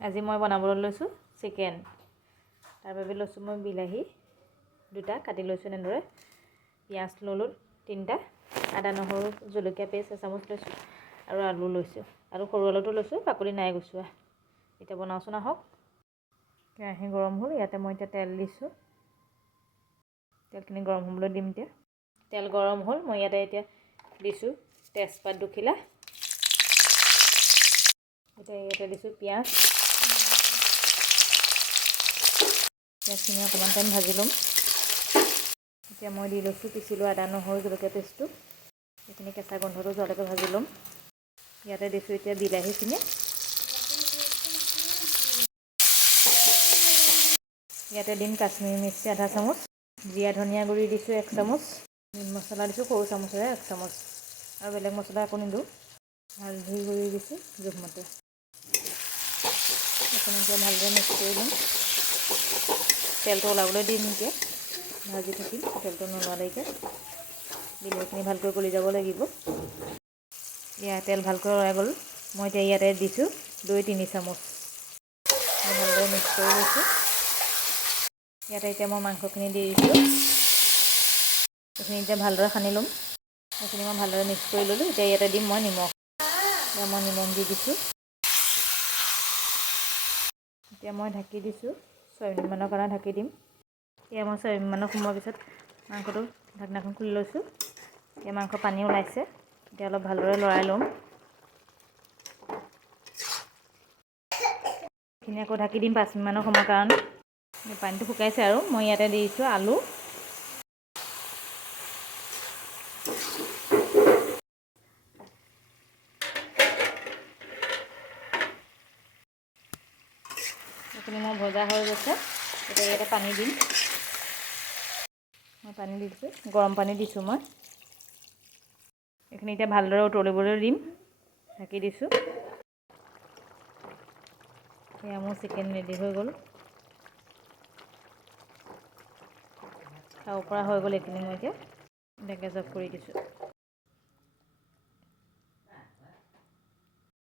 আজি মই বনাবলৈ লৈছোঁ চিকেন। তাৰ বাবে লৈছোঁ মই বিলাহী 2টা কাটি লৈছোঁ এনেদৰে, পিঁয়াজ ল'লোঁ 3টা, আদা নহৰু জলকীয়া পেষ্ট এচামুচ লৈছোঁ আৰু আলু লৈছোঁ। আৰু সৰু আলুটো লৈছোঁ, বাকলি নাই গুচোৱা। এতিয়া বনাওঁচোন আহক। কেৰাহী গৰম হ'ল, ইয়াতে মই এতিয়া তেল দিছোঁ। তেলখিনি গৰম হ'বলৈ দিম এতিয়া। তেল গৰম হ'ল, মই ইয়াতে এতিয়া দিছোঁ তেজপাত 2 খিলা। এতিয়া ইয়াতে দিছোঁ পিঁয়াজ। পিঁয়াজখিনি অকণমান টাইম ভাজি ল'ম। এতিয়া মই দি লৈছোঁ পিচি লোৱা আদা নহৰু জলকীয়া পেষ্টটো। এইখিনি কেঁচা গোন্ধটো যোৱালৈকে ভাজি ল'ম। ইয়াতে দিছোঁ এতিয়া বিলাহীখিনি। ইয়াতে দিম কাশ্মীৰী মিৰ্চি আধা চামুচ, জিৰা ধনিয়া গুড়ি দিছোঁ 1 চামুচ, মিট মছলা দিছোঁ সৰু চামুচেৰে 1 চামুচ, আৰু বেলেগ মছলা একো নিদিওঁ। হালধি গুড়ি দিছোঁ জোখমতে। এইখিনি এতিয়া ভালদৰে মিক্স কৰি দিম। তেলটো ওলাবলৈ দিম এতিয়া। ভাজি থাকিম তেলটো নোলোৱালৈকে। বিলাহীখিনি ভালকৈ গলি যাব লাগিব। ইয়াত তেল ভালকৈ ওলাই গ'ল। মই এতিয়া ইয়াতে দিছোঁ দৈ 3 চামুচ। ভালদৰে মিক্স কৰি লৈছোঁ। ইয়াতে এতিয়া মই মাংসখিনি দি দিছোঁ। এইখিনি এতিয়া ভালদৰে সানি ল'ম। এইখিনি মই ভালদৰে মিক্স কৰি ল'লোঁ। এতিয়া ইয়াতে দিম মই নিমখ। এতিয়া মই নিমখ দি দিছোঁ। এতিয়া মই ঢাকি দিছোঁ, 6 মিনিটমানৰ কাৰণে ঢাকি দিম। এতিয়া মই 6 মিনিটমানৰ সময়ৰ পিছত মাংসটো ঢাকনাখন খুলি লৈছোঁ। এতিয়া মাংস পানী ওলাইছে। এতিয়া অলপ ভালদৰে লৰাই ল'ম। এইখিনি আকৌ ঢাকি দিম 5 মিনিটমানৰ সময়ৰ কাৰণে। পানীটো শুকাইছে আৰু মই ইয়াতে দি দিছোঁ আলু। এইখিনি মই ভজা হৈ গৈছে। এতিয়া ইয়াতে পানী দিম। মই পানী দি দিছোঁ, গৰম পানী দিছোঁ মই। এইখিনি এতিয়া ভালদৰে উতলিবলৈ দিম। ঢাকি দিছোঁ। এয়া মোৰ চিকেন ৰেডি হৈ গ'ল। খাব পৰা হৈ গ'ল। এইখিনি মই এতিয়া গেছ অফ কৰি দিছোঁ।